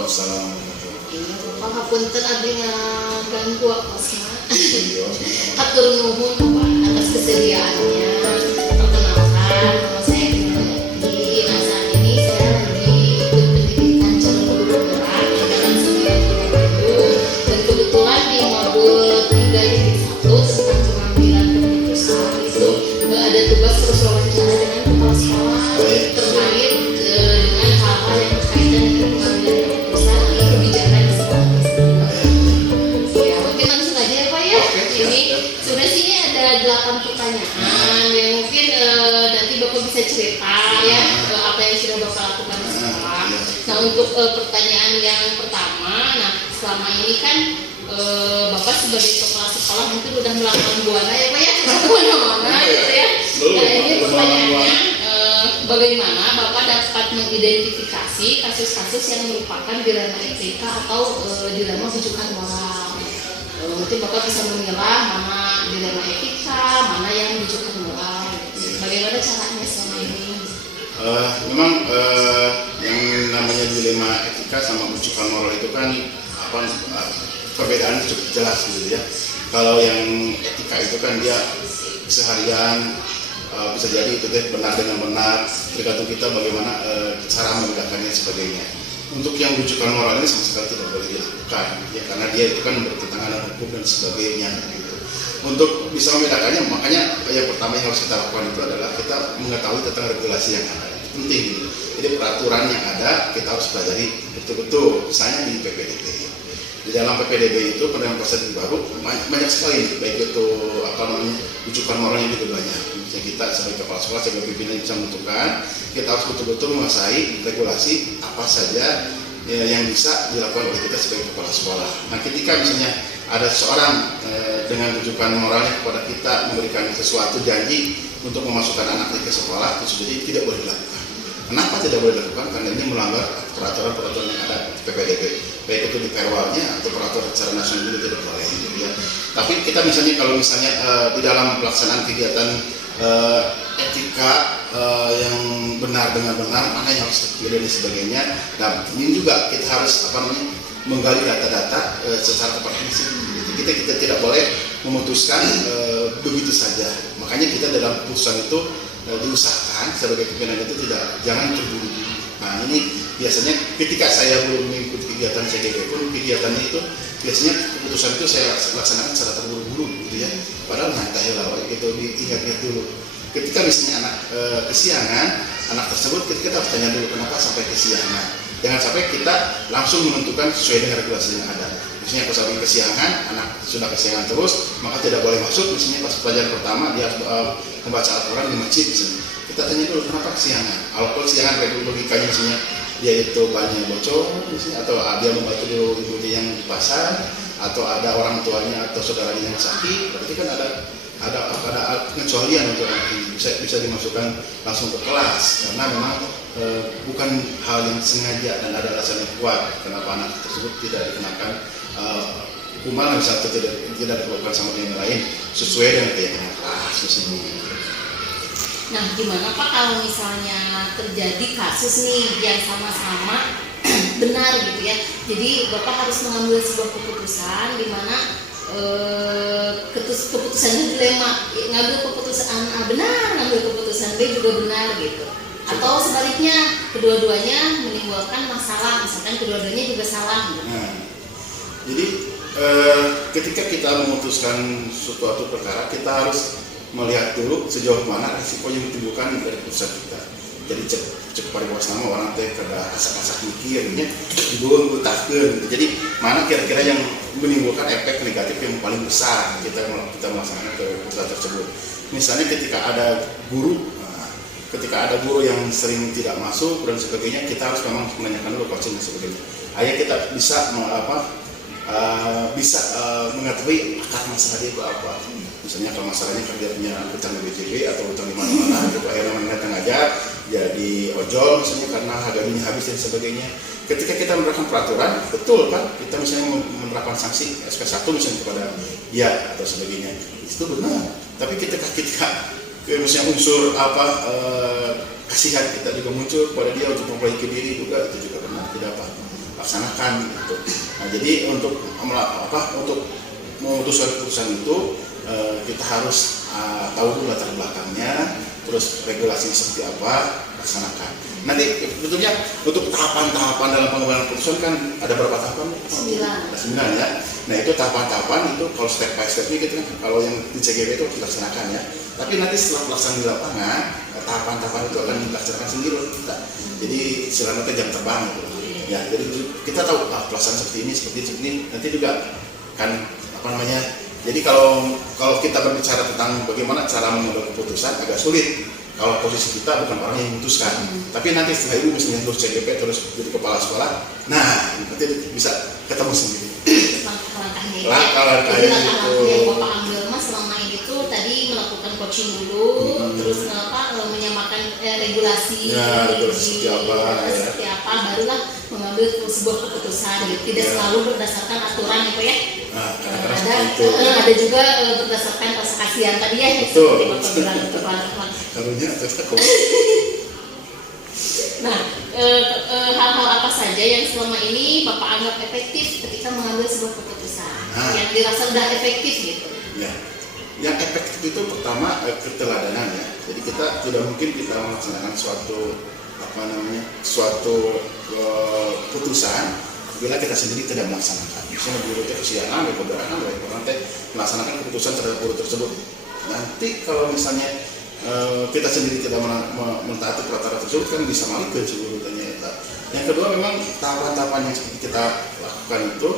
Waalaikumsalam. Pangapunten abdi ngaganggu akosna. Hatur nuhun Bapak atas kesediaannya. Perkenalkan, nama saya Dina Yati. Nah, saat ini saya lagi ikut pendidikan calon guru penggerak angkatan 90. Dan kebetulan di modul 3 unit 1 tentang pengambilan keputusan itu ada tugas terus wawancara dengan kepala sekolah terkait dengan hal-hal yang berkaitan dengan pengambilan keputusan di kebijakan di sekolah tersebut. Ya, mungkin langsung aja ya Pak ya. Ini sebenarnya sini ada 8 pertanyaan yang mungkin nanti Bapak bisa cerita ya apa yang sudah Bapak lakukan di sekolah. Nah, untuk pertanyaan yang pertama, nah selama ini kan Bapak sebagai kepala sekolah mungkin udah melakukan buana ya Pak ya, kemana-mana gitu ya. Nah, ini pertanyaannya, bagaimana Bapak dapat mengidentifikasi kasus-kasus yang merupakan dilema etika atau dilema rujukan moral? Mungkin Bapak bisa memilah mana dilema etika, mana yang rujukan moral. Bagaimana caranya selama ini? Memang yang namanya dilema etika sama rujukan moral itu kan perbedaan cukup jelas gitu ya. Kalau yang etika itu kan dia seharian bisa jadi itu benar dengan benar, tergantung kita bagaimana cara membedakannya sebagainya. Untuk yang rujukan moral ini sama sekali tidak boleh dilakukan ya, karena dia itu kan bertentangan dengan hukum dan sebagainya gitu. Untuk bisa membedakannya, makanya yang pertama yang harus kita lakukan itu adalah kita mengetahui tentang regulasi yang ada. Itu penting gitu. Jadi peraturan yang ada kita harus pelajari betul-betul, misalnya di PPDB. Di dalam PPDB itu penerimaan pasal baru banyak sekali, baik itu rujukan moralnya juga banyak. Misalnya kita sebagai kepala sekolah, sebagai pimpinan bisa menentukan, kita harus betul-betul menguasai regulasi apa saja yang bisa dilakukan oleh kita sebagai kepala sekolah. Nah, ketika misalnya ada seorang dengan rujukan moralnya kepada kita memberikan sesuatu janji untuk memasukkan anaknya ke sekolah, itu jadi tidak boleh dilakukan. Kenapa tidak boleh dilakukan? Karena ini melanggar peraturan-peraturan yang ada di PPDB, baik itu di perwalnya atau peraturan secara nasional juga tidak boleh. Gitu ya. Tapi kita misalnya kalau misalnya di dalam pelaksanaan kegiatan etika yang benar dengan benar, mana yang harus terpilih dan sebagainya. Dan ini juga kita harus menggali data-data secara komprehensif. Kita tidak boleh memutuskan begitu saja. Makanya kita dalam putusan itu diusahakan sebagai pimpinan itu jangan terburu-buru. Nah, ini biasanya ketika saya belum mengikuti kegiatan CGP pun kegiatannya itu biasanya keputusan itu saya laksanakan secara terburu-buru gitu ya. Padahal nyantai lah gitu, diingat-ingat dulu. Ketika misalnya anak kesiangan, anak tersebut kita harus tanya dulu kenapa sampai kesiangan. Jangan sampai kita langsung menentukan sesuai dengan regulasi yang ada. Misalnya pas sampai kesiangan, anak sudah kesiangan terus, maka tidak boleh masuk. Misalnya pas pelajaran pertama dia harus membaca Al-Quran di masjid misalnya. Kita tanya dulu kenapa kesiangan. Kalau kesiangan logikanya misalnya dia itu banyak bocor misalnya, atau dia membantu dulu ibunya yang di pasar, atau ada orang tuanya atau saudaranya yang sakit, berarti kan ada pengecualian untuk anak ini bisa dimasukkan langsung ke kelas karena memang bukan hal yang sengaja dan ada alasan yang kuat kenapa anak tersebut tidak dikenakan hukuman misalnya tidak dilakukan sama yang lain sesuai dengan keyakinan kelas misalnya. Nah, gimana Pak kalau misalnya terjadi kasus nih yang sama-sama benar gitu ya, jadi Bapak harus mengambil sebuah keputusan di mana keputusannya dilema, ngambil keputusan A benar, ngambil keputusan B juga benar gitu, atau sebaliknya kedua-duanya menimbulkan masalah, misalkan kedua-duanya juga salah gitu. Nah, jadi ketika kita memutuskan suatu perkara kita harus melihat dulu sejauh mana risiko yang ditimbulkan dari keputusan kita. Jadi cukup pariwas nama orang teh kada asak-asak mikirnya dibuang utakkeun gitu. Jadi mana kira-kira yang menimbulkan efek negatif yang paling besar kita melaksanakan keputusan tersebut. Misalnya ketika ada guru yang sering tidak masuk dan sebagainya, kita harus memang menanyakan dulu coaching dan sebagainya. Akhirnya kita bisa mengetahui akar masalah dia itu apa. Misalnya kalau masalahnya kerjanya utang BJB atau utang di mana-mana, itu akhirnya mendatang aja jadi ojol misalnya karena harganya habis dan sebagainya. Ketika kita menerapkan peraturan, betul kan? Kita misalnya menerapkan sanksi SP1 misalnya kepada dia atau sebagainya, itu benar. Tapi ketika misalnya unsur kasihan kita juga muncul pada dia untuk memperbaiki diri juga, itu juga benar, tidak apa. laksanakan gitu. Nah, jadi untuk memutuskan keputusan itu kita harus tahu dulu latar belakangnya, terus regulasinya seperti apa, laksanakan. Nanti betulnya untuk tahapan-tahapan dalam pengambilan keputusan kan ada berapa tahapan? 9 ya. Nah itu tahapan-tahapan itu kalau step by step gitu kan, kalau yang di CGP itu dilaksanakan ya. Tapi nanti setelah pelaksanaan di lapangan, tahapan-tahapan itu akan dilaksanakan sendiri oleh kita. Jadi istilahnya jam terbang gitu. Ya, jadi kita tahu pelaksanaan seperti ini, nanti juga kan jadi kalau kita berbicara tentang bagaimana cara mengambil keputusan agak sulit kalau posisi kita bukan orang yang memutuskan. Tapi nanti setelah ibu misalnya terus CGP terus jadi kepala sekolah, nah nanti bisa ketemu sendiri. Langkah-langkahnya itu. Yang Bapak ambil Mas selama ini tuh tadi melakukan coaching dulu, terus menyamakan regulasi, seperti apa, barulah mengambil sebuah keputusan. Gitu. Tidak selalu berdasarkan aturan ya Pak ya. Ada juga berdasarkan rasa kasihan tadi ya. Betul. Nah, hal-hal apa saja yang selama ini Bapak anggap efektif ketika mengambil sebuah keputusan yang dirasa sudah efektif gitu? Ya, yang efektif itu pertama keteladanan ya. Jadi kita tidak mungkin kita melaksanakan suatu keputusan bila kita sendiri tidak melaksanakan. Misalnya guru kesiangan, kebenaran, orang melaksanakan keputusan terhadap guru tersebut. Nanti kalau misalnya kita sendiri tidak mentaati peraturan tersebut kan bisa malah ke guru tanya. Yang kedua memang tahapan-tahapan yang seperti kita lakukan itu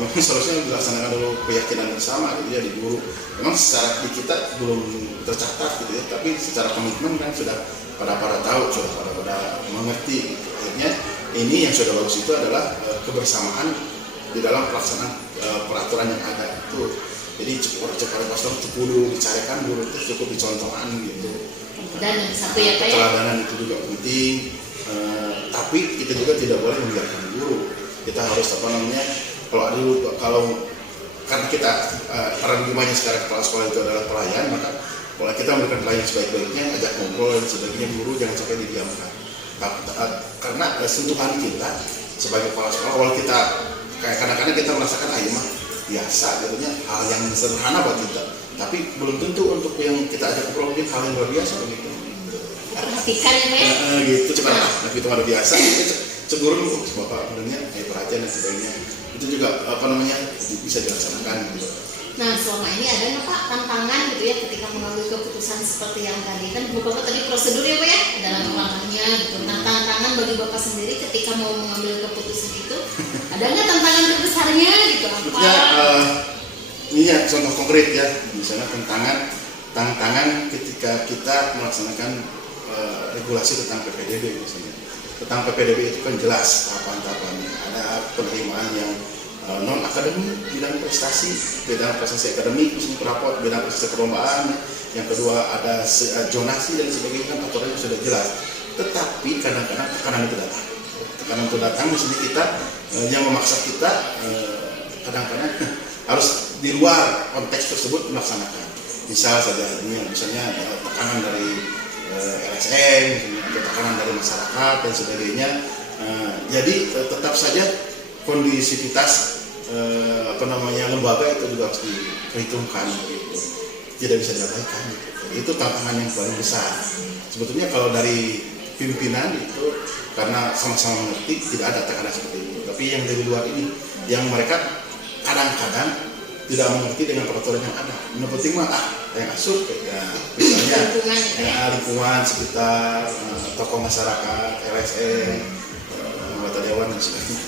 memang seharusnya dilaksanakan dulu keyakinan bersama gitu ya di guru. Memang secara di kita belum tercatat gitu ya, tapi secara komitmen kan sudah pada tahu, sudah pada mengerti. Akhirnya ini yang sudah bagus itu adalah kebersamaan di dalam pelaksanaan peraturan yang ada itu. Jadi cepat pasal dulu dicarikan guru itu cukup dicontohkan gitu. Dan yang satu ya Pak ya. Keteladanan itu juga penting. Tapi kita juga tidak boleh membiarkan guru. Kita harus kalau karena kita paradigmanya sekarang kepala sekolah itu adalah pelayan, maka kalau kita memberikan pelayan sebaik-baiknya, ajak ngobrol dan sebagainya, guru jangan sampai didiamkan. Karena sentuhan kita sebagai kepala sekolah, kalau kita kadang-kadang kita merasakan mah biasa, jadinya hal yang sederhana buat kita. Tapi belum tentu untuk yang kita ajak ngobrol mungkin hal yang luar biasa begitu. Perhatikan ya. Gitu cepat. Nah itu luar biasa. Ceguru bapak benernya perhatian dan sebagainya. Itu juga bisa dilaksanakan gitu. Nah selama ini ada nggak Pak tantangan gitu ya ketika mengambil keputusan seperti yang tadi kan Bapak tadi prosedur ya Pak ya dalam langkahnya gitu. Nah tantangan bagi Bapak sendiri ketika mau mengambil keputusan itu ada nggak tantangan terbesarnya gitu apa? Ya ini ya contoh konkret ya misalnya tantangan ketika kita melaksanakan regulasi tentang PPDB misalnya. Tentang PPDB itu kan jelas tahapan-tahapannya. Ada penerimaan yang non akademik, bidang prestasi akademik, misalnya raport, bidang prestasi perlombaan. Yang kedua ada zonasi dan sebagainya, kan aturannya sudah jelas. Tetapi kadang-kadang tekanan itu datang, misalnya kita yang memaksa kita kadang-kadang harus di luar konteks tersebut melaksanakan. Misalnya tekanan dari LSM, atau tekanan dari masyarakat dan sebagainya. Jadi tetap saja kondisivitas lembaga itu juga harus diperhitungkan gitu. Tidak bisa diabaikan gitu. Itu tantangan yang paling besar. Sebetulnya kalau dari pimpinan itu karena sama-sama mengerti tidak ada tekanan seperti itu. Tapi yang dari luar ini yang mereka kadang-kadang tidak mengerti dengan peraturan yang ada. Yang penting yang asup ya, misalnya lingkungan sekitar, tokoh masyarakat, LSM, anggota dewan dan sebagainya.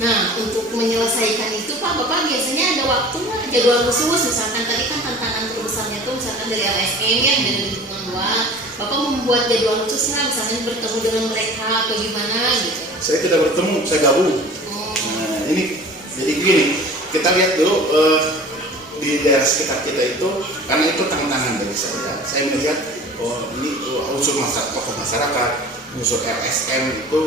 Nah, untuk menyelesaikan itu Pak, Bapak biasanya ada waktu nggak, jadwal khusus? Misalkan tadi kan tantangan terbesarnya itu misalkan dari LSM ya, dari lingkungan luar. Bapak membuat jadwal khusus nggak, misalnya bertemu dengan mereka atau gimana gitu? Saya tidak bertemu, saya gabung. Nah, ini jadi gini, kita lihat dulu di daerah sekitar kita itu, karena itu tantangan dari saya melihat ini unsur tokoh masyarakat, unsur LSM itu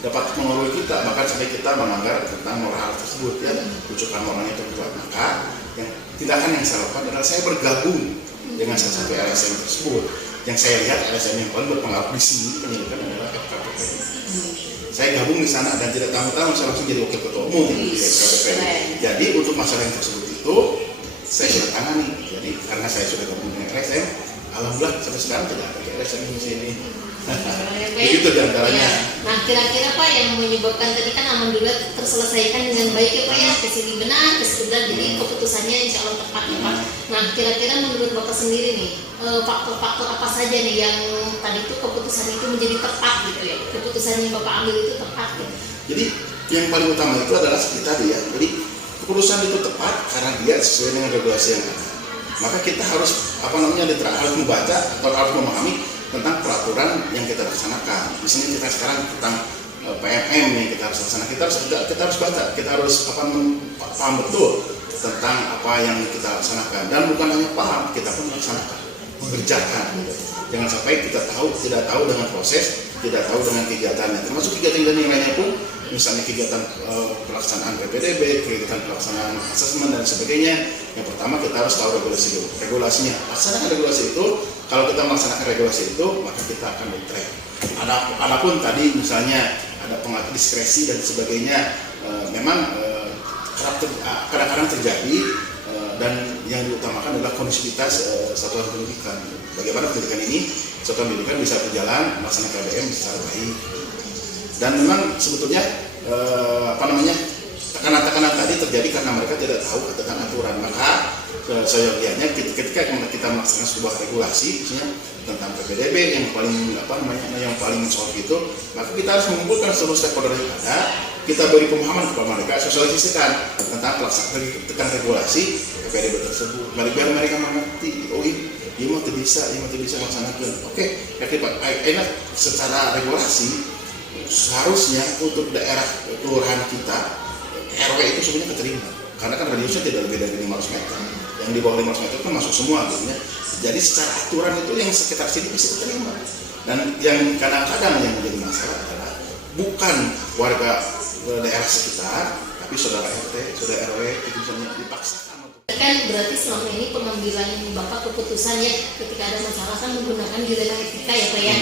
dapat mengaruhi kita, bahkan sampai kita melanggar tentang moral tersebut ya, rujukan moralnya terbuat. Maka yang tindakan yang saya lakukan adalah saya bergabung dengan salah satu LSM tersebut. Yang saya lihat LSM yang paling berpengaruh di sini penyelidikan adalah FKPP. saya gabung di sana dan tidak tahu-tahu saya langsung jadi wakil ketua umum di SKPP. Jadi untuk masalah yang tersebut itu saya sudah tangani. Jadi karena saya sudah gabung dengan LSM, alhamdulillah sampai sekarang tidak ada LSM di sini. Begitu diantaranya. Nah, kira-kira Pak yang menyebabkan tadi kan alhamdulillah terselesaikan dengan baik ya Pak ya, kesini benar, kesini benar, jadi keputusannya insya Allah tepat ya Pak. Nah, kira-kira menurut Bapak sendiri nih, faktor-faktor apa saja nih yang tadi itu keputusan itu menjadi tepat gitu ya, keputusan yang Bapak ambil itu tepat gitu. Jadi yang paling utama itu adalah seperti tadi ya, jadi keputusan itu tepat karena dia sesuai dengan regulasi yang ada. Maka kita harus harus membaca atau harus memahami tentang peraturan yang kita laksanakan. Misalnya kita sekarang tentang PMM yang kita harus laksanakan, kita harus baca, kita harus paham betul tentang apa yang kita laksanakan, dan bukan hanya paham, kita pun laksanakan, mengerjakan. Jangan sampai kita tidak tahu dengan proses, tidak tahu dengan kegiatannya, termasuk kegiatan yang lainnya pun, misalnya kegiatan pelaksanaan PPDB, kegiatan pelaksanaan asesmen dan sebagainya. Yang pertama kita harus tahu regulasinya. Laksanakan regulasi itu. Kalau kita melaksanakan regulasi itu, maka kita akan di-track. Adapun tadi misalnya ada pengatur diskresi dan sebagainya, memang kadang-kadang terjadi, dan yang diutamakan adalah kondusivitas satuan pendidikan. Bagaimana pendidikan ini, satuan pendidikan bisa berjalan, melaksanakan KBM secara baik. Dan memang sebetulnya tekanan-tekanan tadi terjadi karena mereka tidak tahu tentang aturan. Maka seyogianya ketika kita melaksanakan sebuah regulasi, misalnya tentang PPDB yang paling mensoal itu, maka kita harus mengumpulkan seluruh stakeholder yang ada, kita beri pemahaman kepada mereka, sosialisasikan tentang pelaksanaan regulasi PPDB tersebut. Biar mereka mengerti, oh ini mau bisa melaksanakan. Oke, enak secara regulasi seharusnya untuk daerah kelurahan kita RW itu sebenarnya keterima, karena kan radiusnya tidak lebih dari 500 meter. Yang di bawah 500 meter itu masuk semua gitu ya. Jadi secara aturan itu yang sekitar sini bisa diterima. Dan yang kadang-kadang yang menjadi masalah adalah bukan warga daerah sekitar, tapi saudara RT, saudara RW itu misalnya dipaksakan. Kan berarti selama ini pengambilan Bapak keputusannya ketika ada masalah kan menggunakan jurnal etika ya Pak ya?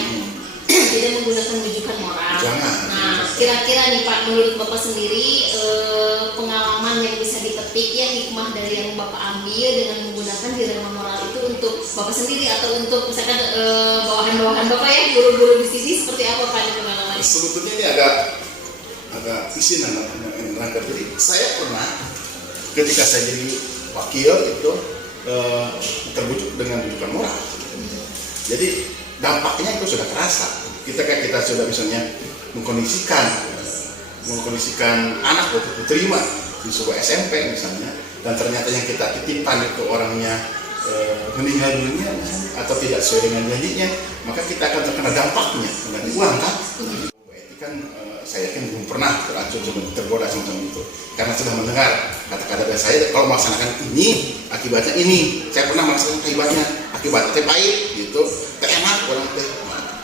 Tidak menggunakan rujukan moral. Jangan. Nah, kira-kira nih Pak, menurut Bapak sendiri pengalaman yang bisa dipetik ya, hikmah dari yang Bapak ambil dengan menggunakan dilema moral itu untuk Bapak sendiri atau untuk misalkan bawahan-bawahan Bapak ya, guru-guru di sini seperti apa Pak pengalaman? Sebetulnya ini agak isin nerangkan. Jadi saya pernah ketika saya jadi wakil itu terbujuk dengan rujukan moral. Jadi dampaknya itu sudah terasa. Kita sudah misalnya mengkondisikan anak untuk diterima di sebuah SMP misalnya, dan ternyata yang kita titipkan itu orangnya meninggal dunia misalnya, atau tidak sesuai dengan janjinya, maka kita akan terkena dampaknya dengan uang kan. Itu kan saya yakin belum pernah tergoda semacam itu, karena sudah mendengar kata-kata dari saya, kalau melaksanakan ini akibatnya ini. Saya pernah melaksanakan akibatnya pahit gitu, enak orang teh.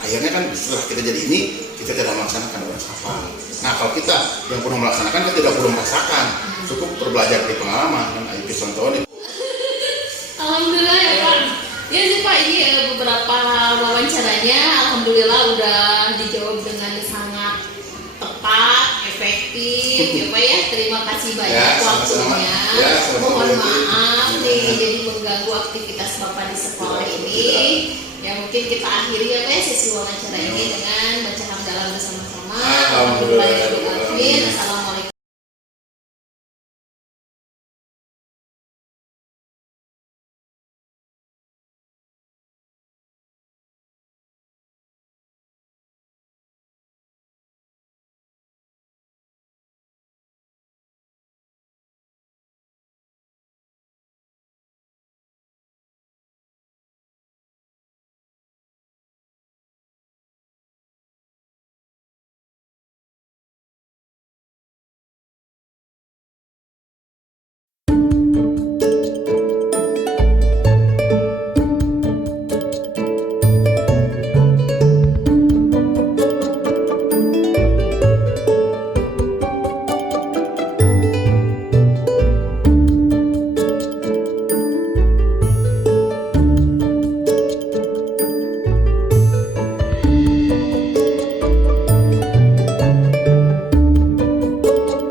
Akhirnya kan setelah kita jadi ini, kita tidak melaksanakan orang apa. Nah, kalau kita yang pernah melaksanakan, kita tidak perlu merasakan, cukup berbelajar dari pengalaman. Dan ayo kita contohin. Alhamdulillah ya Pak. Ya sih Pak, ini beberapa wawancaranya alhamdulillah udah dijawab dengan sangat tepat, efektif ya Pak ya. Terima kasih banyak waktunya. Mohon maaf nih jadi mengganggu aktivitas Bapak di sekolah ini. Ya mungkin kita akhiri ya Pak ya sesi wawancara ini dengan baca hamdalah bersama-sama. Alhamdulillah.